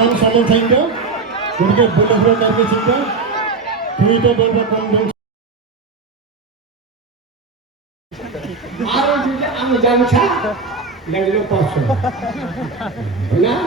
Saman sehingga untuk boleh kami sehingga kita berapa Baru juga anu jangsa yang lupa benar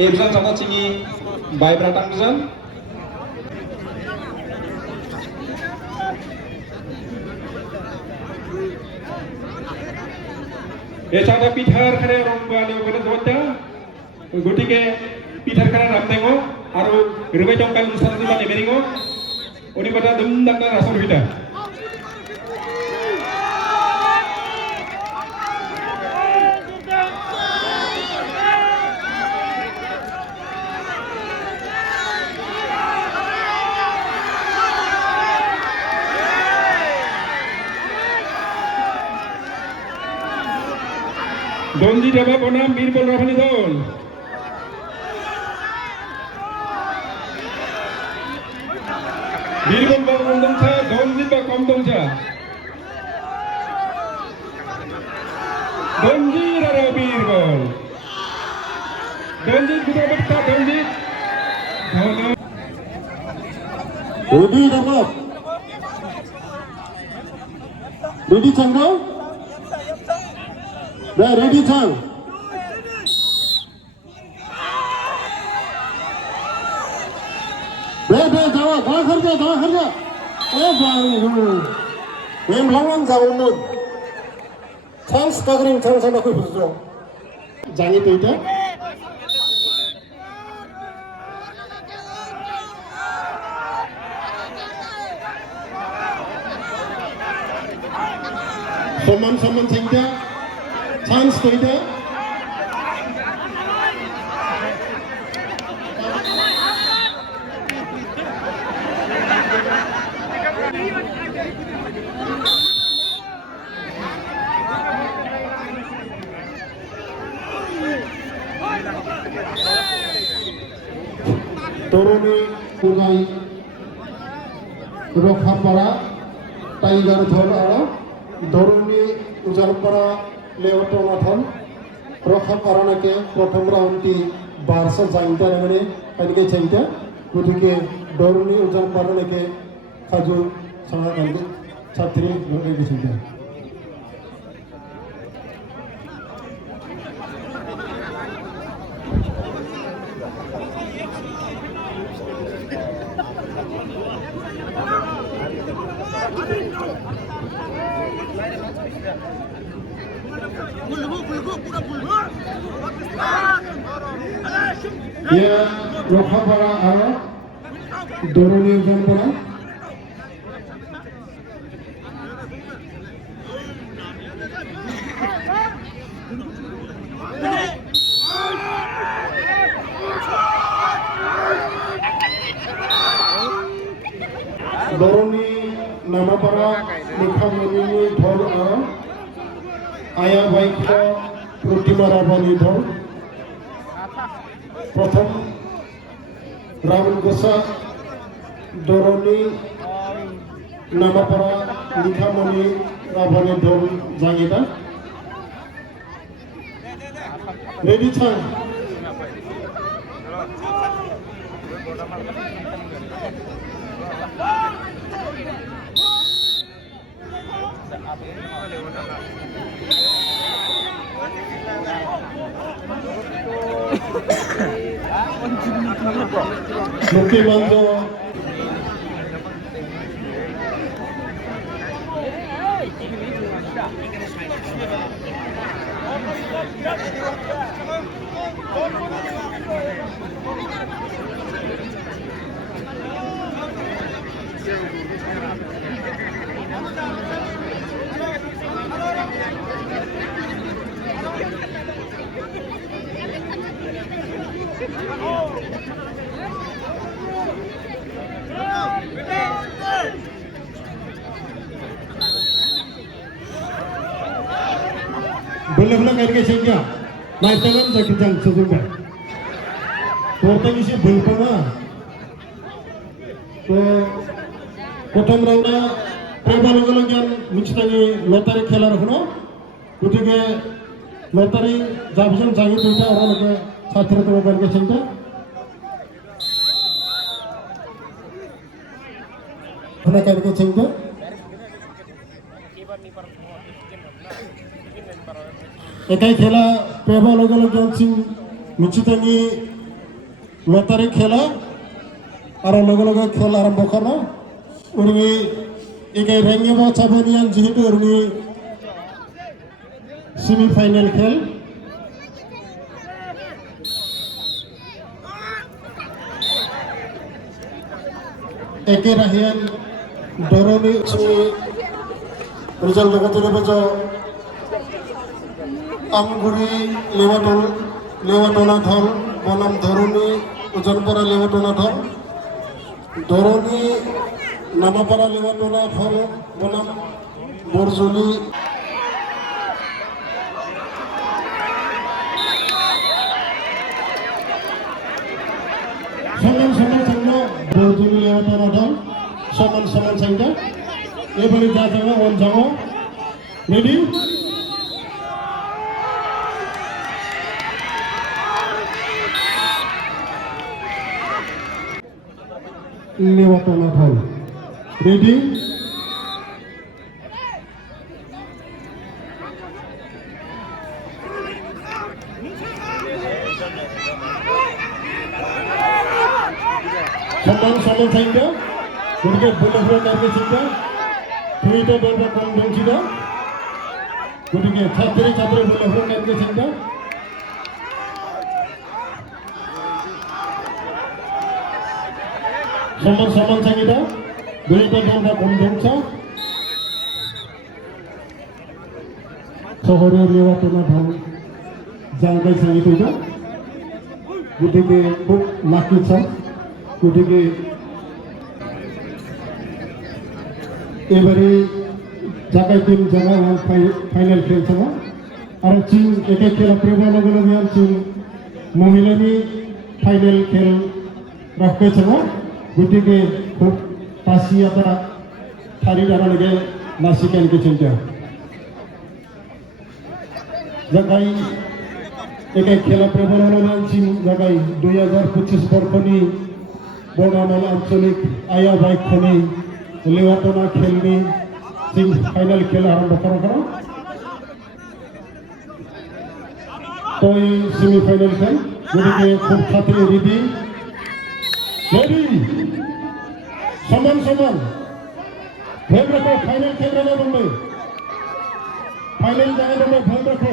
Ibsan sama cingi bayi beratang Ibsan. Echada pithar khare rongbani ogana jota. Gotike pithar khare ramtengo aru rubai tongkal musarju bani beringo. Oni bata dumdakna rasur hita. Donji Daba Bonam Birbol Rahani Dol. Birbol Bonam Dongsa, Donji Ba Kom Dongsa. Donji Rara Birbol. Donji Buddha Bakta Donji. Ready Daba. Ready Changga. Ready Chang. Dawah kerja. Lawan jauh chance covering chance aku betul. Jangan itu itu. Saman sehingga chance itu itu. Toroni Punai Rokhapara Tiger Thora Doroni Ujarpara Leotomathon Rokhapara nake prothom roundti 1200 jainta nagane kanike chaita gotike Doroni Ujarpara nake khaju sanga kanike chhatri nake chaita Ya, Rokhapara aro Doroni Ujarpara Doroni Namapara Nikhamani Dhol aro Aya Vaikho Protimara Bani Dhol প্রথম রাহুল গোসা দরনি নামাপাড়া লিখামণি রাভানি দল জাঙ্গিদা রেডি ছাং Mukimanto bolehlah kayak sehingga naik tangan sakit jang sejumlah porteng isi belpama তো প্রথম রাউন্ডে প্রেমালগলজ্ঞান মিছতানি লটারি খেলার হলো গতিকে লটারি যাবিজন জাগি দুইটা ওরাকে ছাত্রতম কারকে চিন্তা ওরা কারকে চিন্তা একাই খেলা প্রেমালগলজ্ঞান সিং মিছতানি লটারি খেলা আর লগে লগে খেল আরম্ভ করা উনি একাই রেঙ্গে বা চাবনিয়ান যেহেতু উনি সেমিফাইনাল খেল একে রাহিয়ান ডরনি রেজাল্ট দেখাতে দেবে যে আমগুড়ি লেওয়াটনা ধল বনাম ধরুনি ওজনপাড়া লেওয়াটনা ধল ধরনি নামাপাড়া লেওয়াটনা ফল বনাম বরজলি সমান সমান সংখ্যা বরজলি লেওয়াটনা দল সমান সমান সংখ্যা এবারে যা যাওয়া ওয়ান যাওয়া রেডি লেওয়াটনা দল রেডি সমান সমান সংখ্যা গতিকে বলে কারকে চিন্তা দুইটা দলটা কম দলছিল গতিকে ছাত্রী বলে কারকে চিন্তা সমান সমান সংখ্যা দুইটা দলটা কম দলছ শহরের লেওয়াটনা ঢাল জায়গায় সংগীত গতিকে খুব লাকি গতিকে এবারে জায়গায় তিন জায়গায় ফাইনাল খেলছে না আর চীন একে খেলা প্রেমালগলগে চীন মহিলানি ফাইনাল খেল রাখছে না গতিকে খুব পাশি আপনারা থারি দাঁড়ানোকে নাসিকানকে চিন্তা জায়গায় একে খেলা প্রেমালগন চীন জায়গায় 2025 বর্ষনি বর্ণামল আঞ্চলিক আয়া বাইক খনি লেওয়াটনা খেলনি চীন ফাইনাল খেলা আরম্ভ করা তো এই সেমিফাইনাল খেল গতিকে খুব খাতে রেডি সমান সমান ভেল রাখো ফাইনাল খেল জায়গা বলবে ফাইনাল জায়গা বলবে ভেল রাখো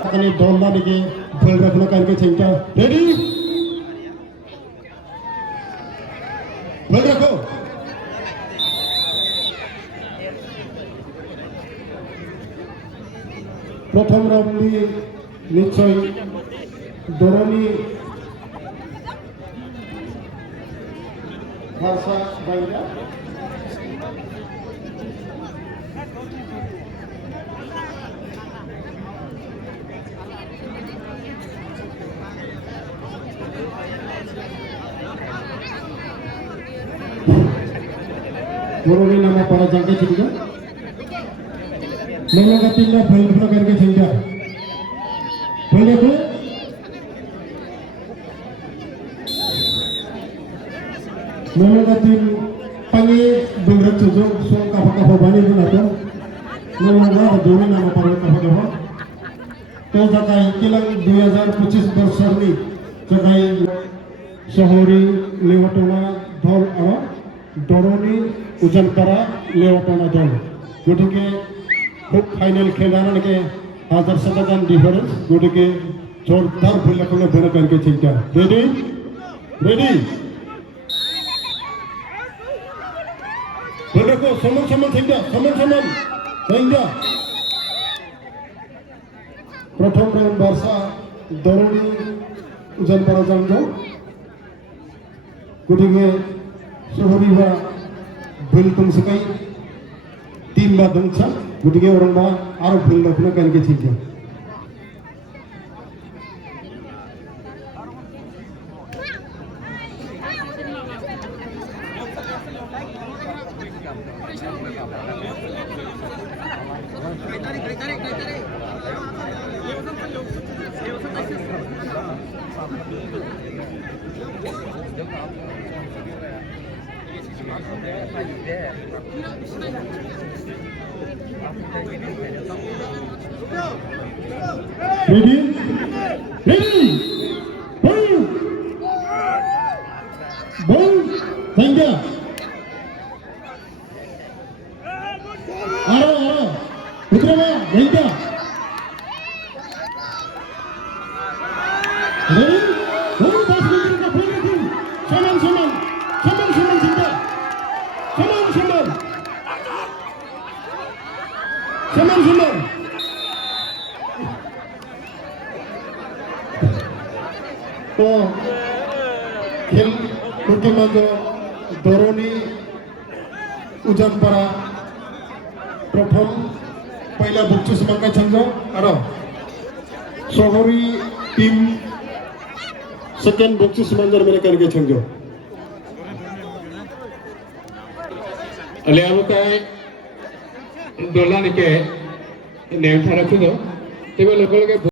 এখানে দলদা দিকে ভেল রাখলো কারকে চিন্তা রেডি ভেল রাখো প্রথম রাউন্ডে নিশ্চয় দরনি ভাষা বাইরা दरनी नामा पारा जाके चिंता मेलगा तीनला फैलफुला करके चिंता फैलको मेलगा तीन पानी बिंगरत जो सो काफा बानी बनातो मेलगा दरनी नामा पारा काफा तो जगह किlang 2025 बर्षरनि जगह शहरी लेवटना धल और दरनी उजनपाड़ा लेवटना दल गतिके खूब फाइनल खेलाने के 1000 डिफारेंस गतिके जोरदार भूलने बने करके चिंता रेडी रेडी बोले को समान समान चिंता प्रथम राउंड बर्षा दरनी उजनपाड़ा जान गतिके सहरिबा भुल तंसकाय टीम बा दंसा गटिके अरंबा आरो भुल नखनो कानके थिया Ready? Ready? Ball! Ball! Thank you. Aro. Putrama, thank you. Ready? Oh, that's good. Saman cinta. Saman. तो खेल प्रतिमाजो दरोनी उजानपारा प्रथम पहिला बक्सिस मंगा छंजो आरो सहरी टीम सेकेंड बक्सिस मंजर मेरे करके छंजो अले आलो काय दोला निके नेम थारा खुदो तेबे लोकल के